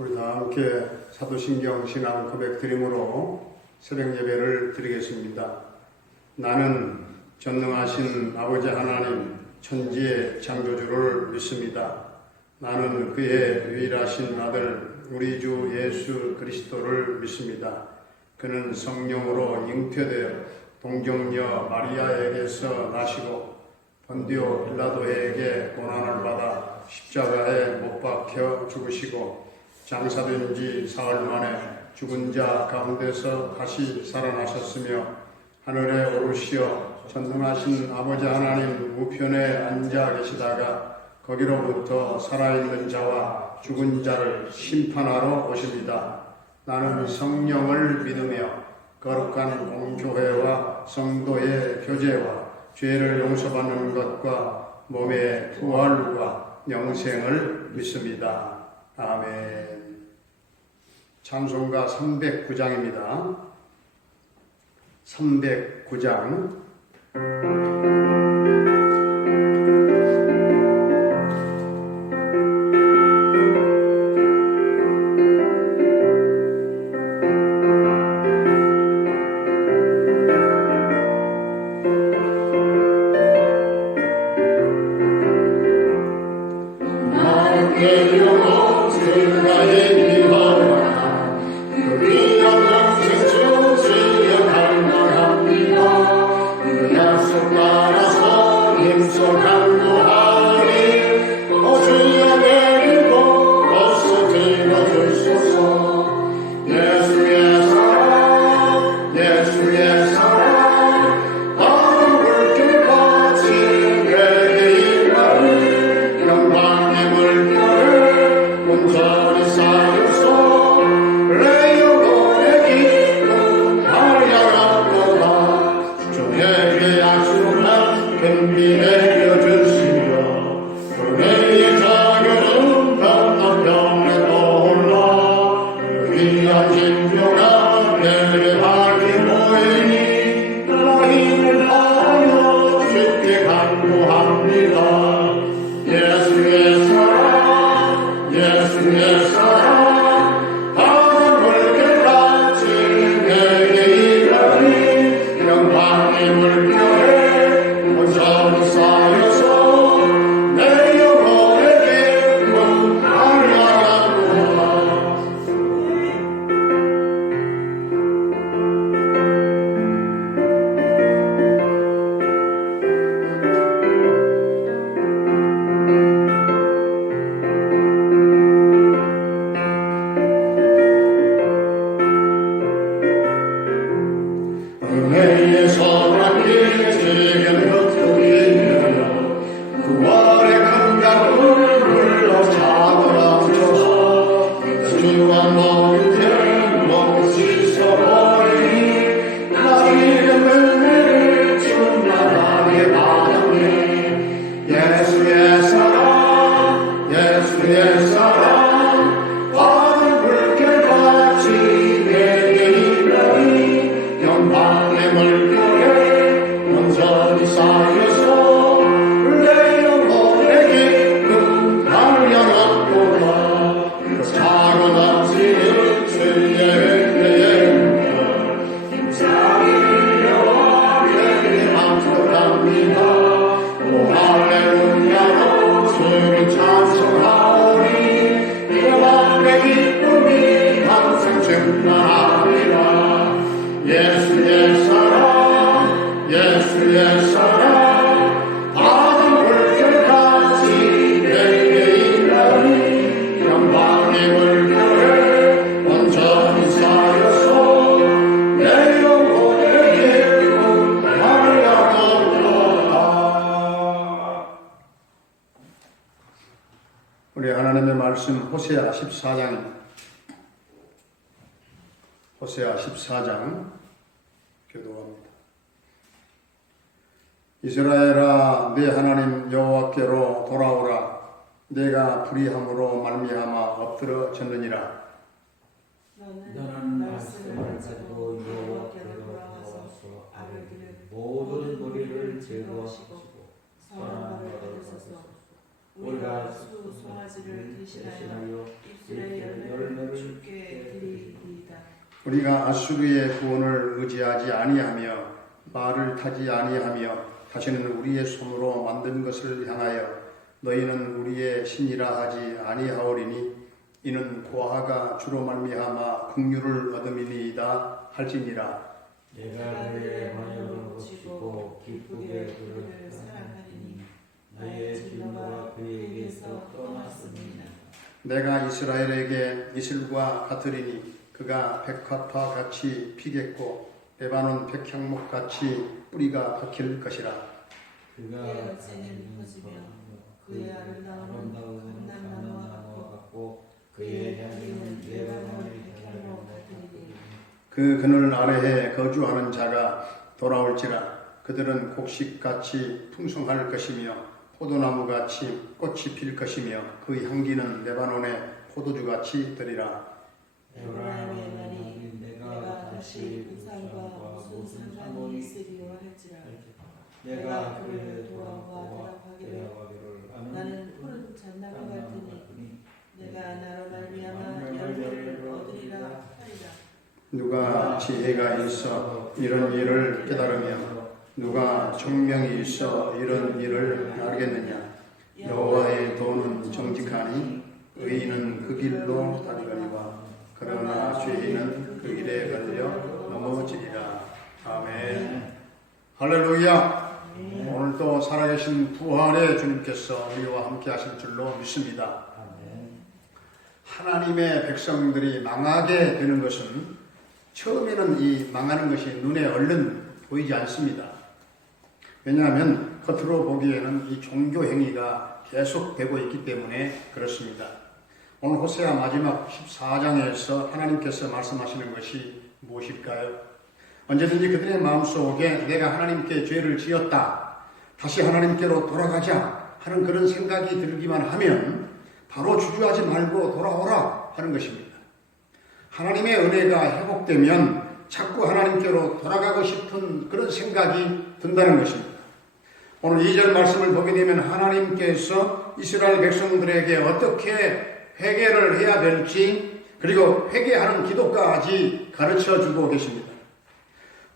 우리 다 함께 사도신경 신앙 고백 드림으로 새벽 예배를 드리겠습니다. 나는 전능하신 아버지 하나님 천지의 창조주를 믿습니다. 나는 그의 유일하신 아들 우리 주 예수 그리스도를 믿습니다. 그는 성령으로 잉태되어 동정녀 마리아에게서 나시고 본디오 빌라도에게 고난을 받아 십자가에 못 박혀 죽으시고 장사된 지 사흘 만에 죽은 자 가운데서 다시 살아나셨으며 하늘에 오르시어 전능하신 아버지 하나님 우편에 앉아 계시다가 거기로부터 살아있는 자와 죽은 자를 심판하러 오십니다. 나는 성령을 믿으며 거룩한 공교회와 성도의 교제와 죄를 용서받는 것과 몸의 부활과 영생을 믿습니다. 아멘. 찬송가 309장입니다. 309장. 우리 하나님의 말씀 호세아 14장입니다. 호세아 14장 교도합니다. 이스라엘아 내 하나님 여호와께로 돌아오라. 내가 불의함으로 말미암아 엎드러졌느니라. 너는 말씀을 가지고 여호와께로 돌아와서 아뢰기를 모든 무리를 제거하시고 선한 것을 드소서. 우리가 수 송아지를 대신하여 입술에 열매를 우리가 아수르의 구원을 의지하지 아니하며 말을 타지 아니하며 다시는 우리의 손으로 만든 것을 향하여 너희는 우리의 신이라 하지 아니하오리니 이는 고아가 주로 말미암아 긍휼을 얻음이니이다 할지니라. 내가 그의 번역을 고치고 기쁘게 그를 사랑하리니 나의 진노가 그에게서 떠났습니다. 내가 이스라엘에게 이슬과 같으리니 그가 백합화 같이 피겠고 레바논 백향목 같이 뿌리가 박힐 것이라. 그가 가지는 퍼지며 그의 아름다움은 감람나무와 같고 그의 향기는 레바논의 백향목 같으리니 그 그늘 아래에 거주하는 자가 돌아올지라. 그들은 곡식같이 풍성할 것이며 포도나무같이 꽃이 필 것이며 그 향기는 레바논의 포도주같이 되리라. 에브라임의 말이 내가 다시 우상과 무슨 상관이 있으리요 할지라. 내가 그를 돌아와 대답하기를 나는 푸른 잣나무 같으니 내가 나로 말미암아 열매를 얻으리라 하리라. 누가 지혜가 있어 이런 일을 깨달으며 누가 총명이 있어 이런 일을 알겠느냐. 여호와의 도는 정직하니 의인은 그 길로 다니거니와 그러나 죄인은 그 길에 걸려 넘어지리라. 아멘. 할렐루야. 오늘도 살아계신 부활의 주님께서 우리와 함께 하실 줄로 믿습니다. 하나님의 백성들이 망하게 되는 것은 처음에는 이 망하는 것이 눈에 얼른 보이지 않습니다. 왜냐하면 겉으로 보기에는 이 종교 행위가 계속되고 있기 때문에 그렇습니다. 오늘 호세아 마지막 14장에서 하나님께서 말씀하시는 것이 무엇일까요? 언제든지 그들의 마음속에 내가 하나님께 죄를 지었다, 다시 하나님께로 돌아가자 하는 그런 생각이 들기만 하면 바로 주저하지 말고 돌아오라 하는 것입니다. 하나님의 은혜가 회복되면 자꾸 하나님께로 돌아가고 싶은 그런 생각이 든다는 것입니다. 오늘 2절 말씀을 보게 되면 하나님께서 이스라엘 백성들에게 어떻게 회개를 해야 될지, 그리고 회개하는 기도까지 가르쳐주고 계십니다.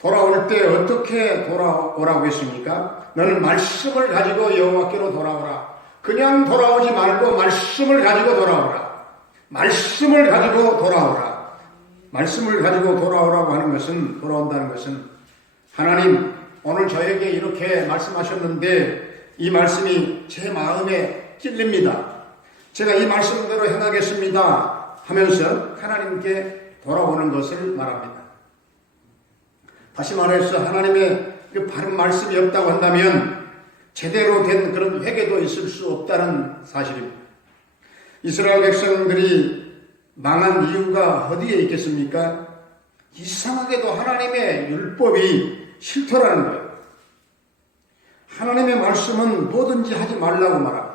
돌아올 때 어떻게 돌아오라고 했습니까? 너는 말씀을 가지고 여호와께로 돌아오라. 그냥 돌아오지 말고 말씀을 가지고 돌아오라. 말씀을 가지고 돌아오라. 말씀을 가지고 돌아오라고 하는 것은, 돌아온다는 것은, 하나님 오늘 저에게 이렇게 말씀하셨는데 이 말씀이 제 마음에 찔립니다. 제가 이 말씀대로 행하겠습니다 하면서 하나님께 돌아오는 것을 말합니다. 다시 말해서 하나님의 그 바른 말씀이 없다고 한다면 제대로 된 그런 회개도 있을 수 없다는 사실입니다. 이스라엘 백성들이 망한 이유가 어디에 있겠습니까? 이상하게도 하나님의 율법이 싫더라는 거예요. 하나님의 말씀은 뭐든지 하지 말라고 말합니다.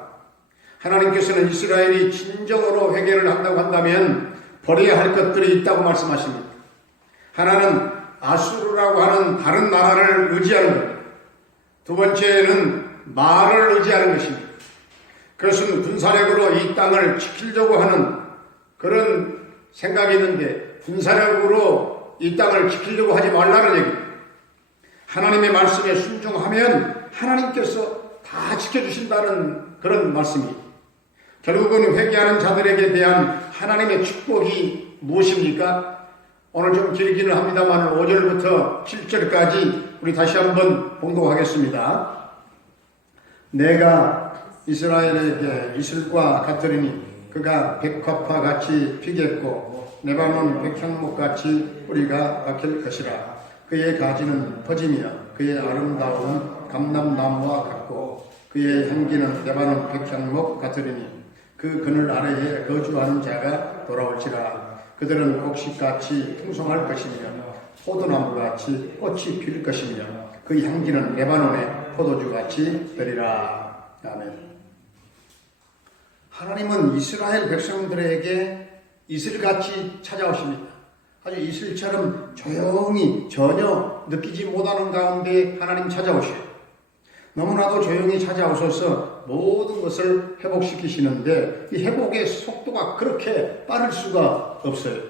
하나님께서는 이스라엘이 진정으로 회개를 한다고 한다면 버려야 할 것들이 있다고 말씀하십니다. 하나는 아수르라고 하는 다른 나라를 의지하는 겁니다. 두 번째는 말을 의지하는 것입니다. 그것은 군사력으로 이 땅을 지키려고 하는 그런 생각이 있는데 군사력으로 이 땅을 지키려고 하지 말라는 얘기입니다. 하나님의 말씀에 순종하면 하나님께서 다 지켜주신다는 그런 말씀입니다. 결국은 회개하는 자들에게 대한 하나님의 축복이 무엇입니까? 오늘 좀 길기는 합니다만 5절부터 7절까지 우리 다시 한번 봉독하겠습니다. 내가 이스라엘에게 이슬과 같으리니 그가 백합화 같이 피겠고 레바논 백향목 같이 뿌리가 박힐 것이라. 그의 가지는 퍼지며 그의 아름다움은 감람나무와 같고 그의 향기는 레바논 백향목 같으리니 그 그늘 아래에 거주하는 자가 돌아올지라. 그들은 곡식같이 풍성할 것이며 포도나무같이 꽃이 필 것이며 그 향기는 레바논의 포도주같이 되리라. 아멘. 하나님은 이스라엘 백성들에게 이슬같이 찾아오십니다. 아주 이슬처럼 조용히 전혀 느끼지 못하는 가운데 하나님 찾아오셔요. 너무나도 조용히 찾아오셔서 모든 것을 회복시키시는데 이 회복의 속도가 그렇게 빠를 수가 없어요.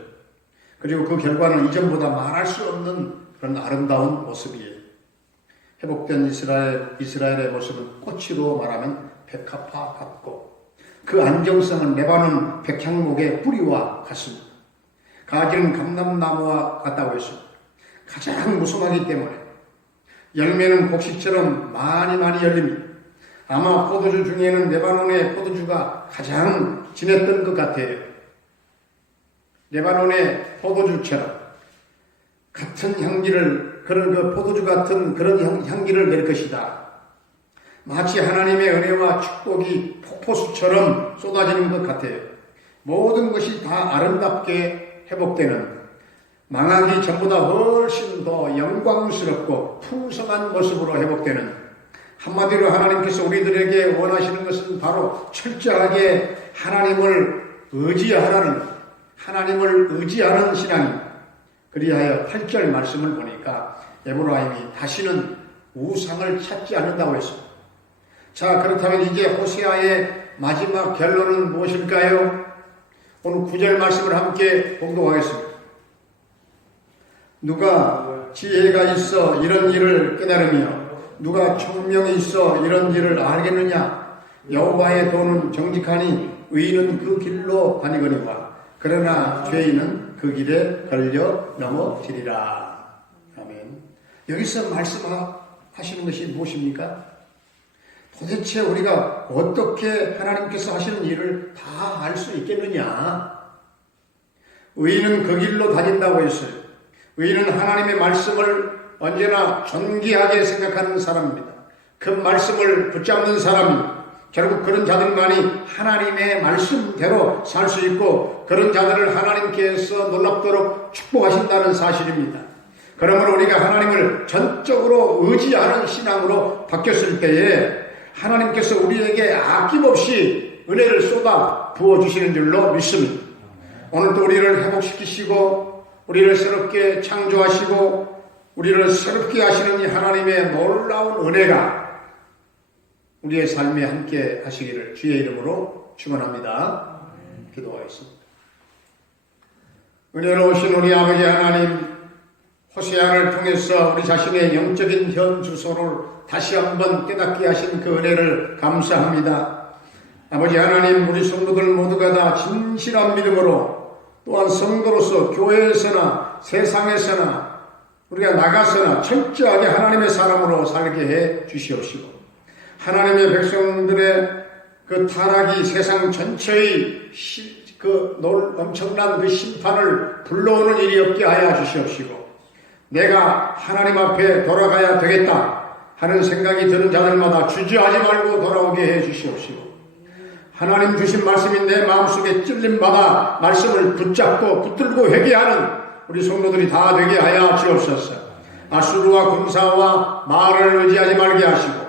그리고 그 결과는 이전보다 말할 수 없는 그런 아름다운 모습이에요. 회복된 이스라엘의 모습은 꽃으로 말하면 백합화 같고 그 안정성은 레바논 백향목의 뿌리와 같습니다. 가지는 감람나무와 같다고 했습니다. 가장 무성하기 때문에 열매는 곡식처럼 많이 열립니다. 아마 포도주 중에는 레바논의 포도주가 가장 진했던 것 같아요. 레바논의 포도주처럼 같은 향기를, 그런 그 포도주 같은 그런 향기를 낼 것이다. 마치 하나님의 은혜와 축복이 폭포수처럼 쏟아지는 것 같아요. 모든 것이 다 아름답게 회복되는, 망하기 전보다 훨씬 더 영광스럽고 풍성한 모습으로 회복되는, 한마디로 하나님께서 우리들에게 원하시는 것은 바로 철저하게 하나님을 의지하라는, 하나님을 의지하는 신앙입니다. 그리하여 8절 말씀을 보니까 에브라임이 다시는 우상을 찾지 않는다고 했습니다. 자, 그렇다면 이제 호세아의 마지막 결론은 무엇일까요? 오늘 9절 말씀을 함께 봉독하겠습니다. 누가 지혜가 있어 이런 일을 깨달으며 누가 총명이 있어 이런 일을 알겠느냐? 여호와의 도는 정직하니 의인은 그 길로 다니거니와 그러나 죄인은 그 길에 걸려 넘어지리라. 아멘. 여기서 말씀하시는 것이 무엇입니까? 도대체 우리가 어떻게 하나님께서 하시는 일을 다 알 수 있겠느냐? 의인은 그 길로 다닌다고 했어요. 의인은 하나님의 말씀을 언제나 존귀하게 생각하는 사람입니다. 그 말씀을 붙잡는 사람입니다. 결국 그런 자들만이 하나님의 말씀대로 살 수 있고 그런 자들을 하나님께서 놀랍도록 축복하신다는 사실입니다. 그러므로 우리가 하나님을 전적으로 의지하는 신앙으로 바뀌었을 때에 하나님께서 우리에게 아낌없이 은혜를 쏟아 부어주시는 줄로 믿습니다. 오늘도 우리를 회복시키시고 우리를 새롭게 창조하시고 우리를 새롭게 하시는 이 하나님의 놀라운 은혜가 우리의 삶에 함께 하시기를 주의 이름으로 축원합니다. 기도하겠습니다. 은혜로우신 우리 아버지 하나님, 호세아를 통해서 우리 자신의 영적인 현 주소를 다시 한번 깨닫게 하신 그 은혜를 감사합니다. 아버지 하나님, 우리 성도들 모두가 다 진실한 믿음으로 또한 성도로서 교회에서나 세상에서나 우리가 나가서나 철저하게 하나님의 사람으로 살게 해 주시옵시고 하나님의 백성들의 그 타락이 세상 전체의 엄청난 그 심판을 불러오는 일이 없게 하여 주시옵시고 내가 하나님 앞에 돌아가야 되겠다 하는 생각이 드는 자들마다 주저하지 말고 돌아오게 해 주시옵시고 하나님 주신 말씀이 내 마음속에 찔림받아 말씀을 붙잡고 붙들고 회개하는 우리 성도들이 다 되게 하여 주옵소서. 아수르와 군사와 말을 의지하지 말게 하시고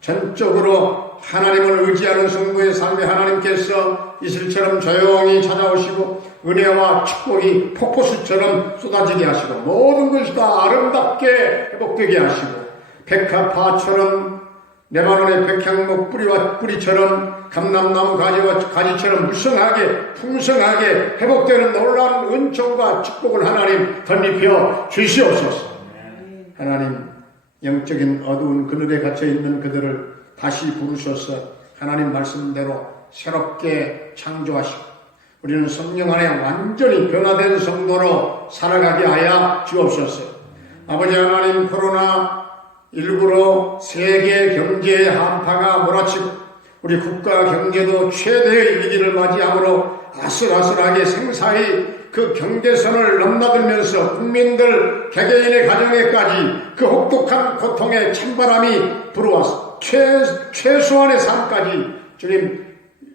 전적으로 하나님을 의지하는 성도의 삶에 하나님께서 이슬처럼 조용히 찾아오시고 은혜와 축복이 폭포수처럼 쏟아지게 하시고 모든 것이 다 아름답게 회복되게 하시고 백합화처럼 레바논의 백향목 뿌리와 뿌리처럼 감람나무 가지와 가지처럼 무성하게 풍성하게 회복되는 놀라운 은총과 축복을 하나님 덧입혀 주시옵소서. 하나님 영적인 어두운 그늘에 갇혀있는 그들을 다시 부르셔서 하나님 말씀대로 새롭게 창조하시고 우리는 성령 안에 완전히 변화된 성도로 살아가게 하여 주옵소서. 아버지 하나님, 코로나19로 세계 경제의 한파가 몰아치고 우리 국가 경제도 최대의 위기를 맞이함으로 아슬아슬하게 생사의 그 경계선을 넘나들면서 국민들 개개인의 가정에까지 그 혹독한 고통의 찬바람이 불어와서 최소한의 삶까지 주님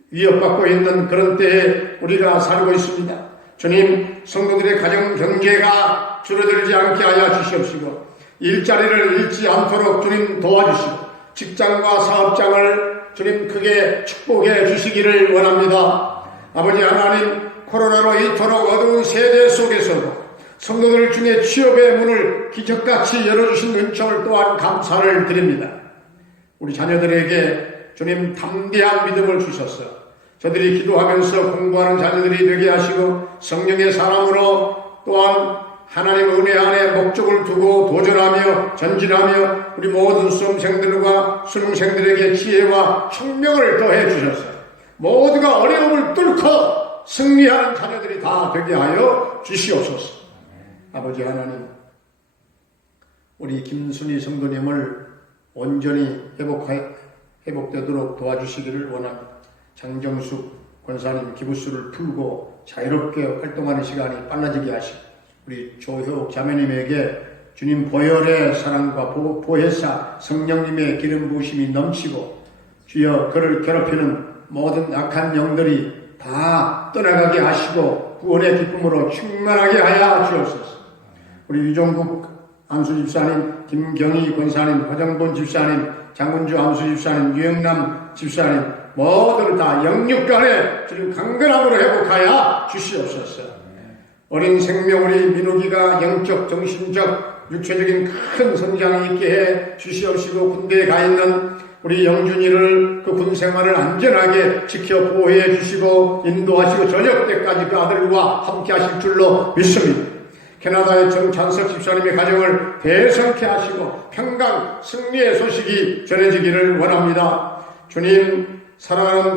위협받고 있는 그런 때에 우리가 살고 있습니다. 주님, 성도들의 가정 경제가 줄어들지 않게 하여 주시옵시고 일자리를 잃지 않도록 주님 도와주시고 직장과 사업장을 주님 크게 축복해 주시기를 원합니다. 아버지 하나님, 코로나로 이토록 어두운 세대 속에서도 성도들 중에 취업의 문을 기적같이 열어주신 은총을 또한 감사를 드립니다. 우리 자녀들에게 주님 담대한 믿음을 주셔서 저들이 기도하면서 공부하는 자녀들이 되게 하시고 성령의 사람으로 또한 하나님 은혜 안에 목적을 두고 도전하며 전진하며 우리 모든 수험생들과 수능생들에게 지혜와 총명을 더해 주셔서 모두가 어려움을 뚫고 승리하는 자녀들이 다 되게 하여 주시옵소서. 아버지 하나님, 우리 김순희 성도님을 온전히 회복되도록 도와주시기를 원합니다. 장정숙 권사님 기부수를 풀고 자유롭게 활동하는 시간이 빨라지게 하시고 우리 조효옥 자매님에게 주님 보혈의 사랑과 보혜사 성령님의 기름 부으심이 넘치고 주여 그를 괴롭히는 모든 악한 영들이 다 떠나가게 하시고 구원의 기쁨으로 충만하게 하여 주옵소서. 우리 유종국 안수 집사님, 김경희 권사님, 화정본 집사님, 장군주 안수 집사님, 유영남 집사님 모두를 다 영육간에 주님 강건함으로 회복하여 주시옵소서. 어린 생명 우리 민욱이가 영적, 정신적, 육체적인 큰 성장이 있게 해 주시옵시고 군대에 가 있는 우리 영준이를 그 군생활을 안전하게 지켜 보호해 주시고 인도하시고 저녁 때까지 그 아들과 함께 하실 줄로 믿습니다. 캐나다의 정찬석 집사님의 가정을 대성케 하시고 평강 승리의 소식이 전해지기를 원합니다. 주님, 사랑하는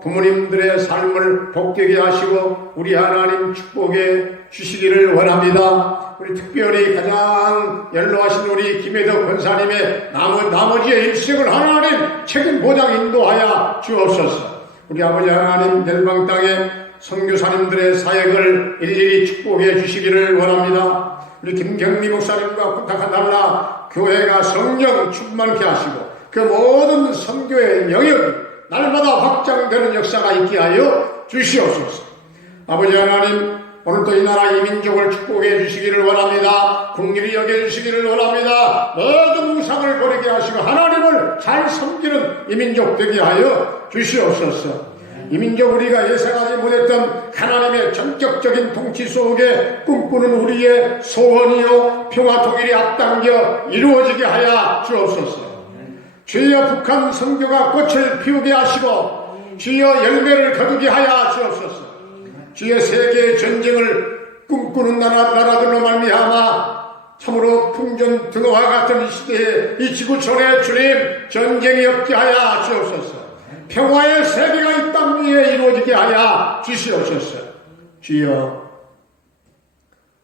부모님들의 삶을 복되게 하시고 우리 하나님 축복해 주시기를 원합니다. 우리 특별히 가장 연로하신 우리 김혜덕 권사님의 나머지의 일생을 하나님 책임 보장 인도하여 주옵소서. 우리 아버지 하나님 멸방 땅에 선교사님들의 사역을 일일이 축복해 주시기를 원합니다. 우리 김경미 목사님과 부탁하달라 교회가 성령 충만케 하시고 그 모든 선교의 영역이 날마다 확장되는 역사가 있게 하여 주시옵소서. 아버지 하나님, 오늘도 이 나라 이 민족을 축복해 주시기를 원합니다. 긍휼히 여겨주시기를 원합니다. 모든 우상을 버리게 하시고 하나님을 잘 섬기는 이 민족 되게 하여 주시옵소서. 이 민족 우리가 예상하지 못했던 하나님의 전격적인 통치 속에 꿈꾸는 우리의 소원이요 평화 통일이 앞당겨 이루어지게 하여 주옵소서. 주여 북한 선교가 꽃을 피우게 하시고 주여 열매를 거두게 하여 주옵소서. 주여 세계의 전쟁을 꿈꾸는 나라들로 말미암아 참으로 풍전 등화와 같은 이 시대에 이 지구촌에 주님 전쟁이 없게 하여 주옵소서. 평화의 세계가 이 땅 위에 이루어지게 하여 주시옵소서. 주여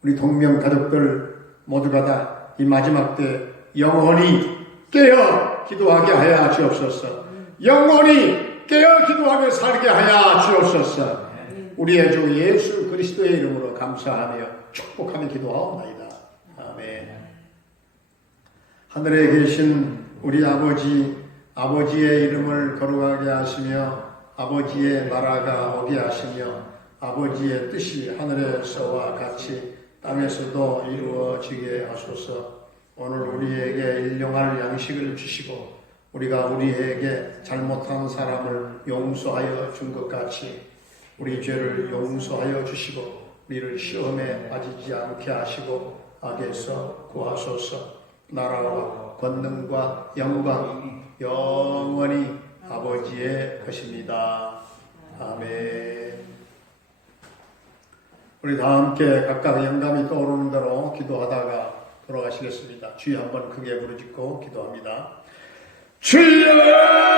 우리 동명 가족들 모두가 다 이 마지막 때 영원히 깨어 기도하게 하여 주옵소서. 영원히 깨어 기도하며 살게 하여 주옵소서. 우리의 주 예수 그리스도의 이름으로 감사하며 축복하며 기도하옵나이다. 아멘. 하늘에 계신 우리 아버지의 이름을 거룩하게 하시며 아버지의 나라가 오게 하시며 아버지의 뜻이 하늘에서와 같이 땅에서도 이루어지게 하소서. 오늘 우리에게 일용할 양식을 주시고 우리가 우리에게 잘못한 사람을 용서하여 준 것 같이 우리 죄를 용서하여 주시고 우리를 시험에 빠지지 않게 하시고 악에서 구하소서. 나라와 권능과 영광 영원히 아버지의 것입니다. 아멘. 우리 다 함께 각각 영감이 떠오르는 대로 기도하다가 돌아가시겠습니다. 주여 한번 크게 부르짖고 기도합니다. 주여!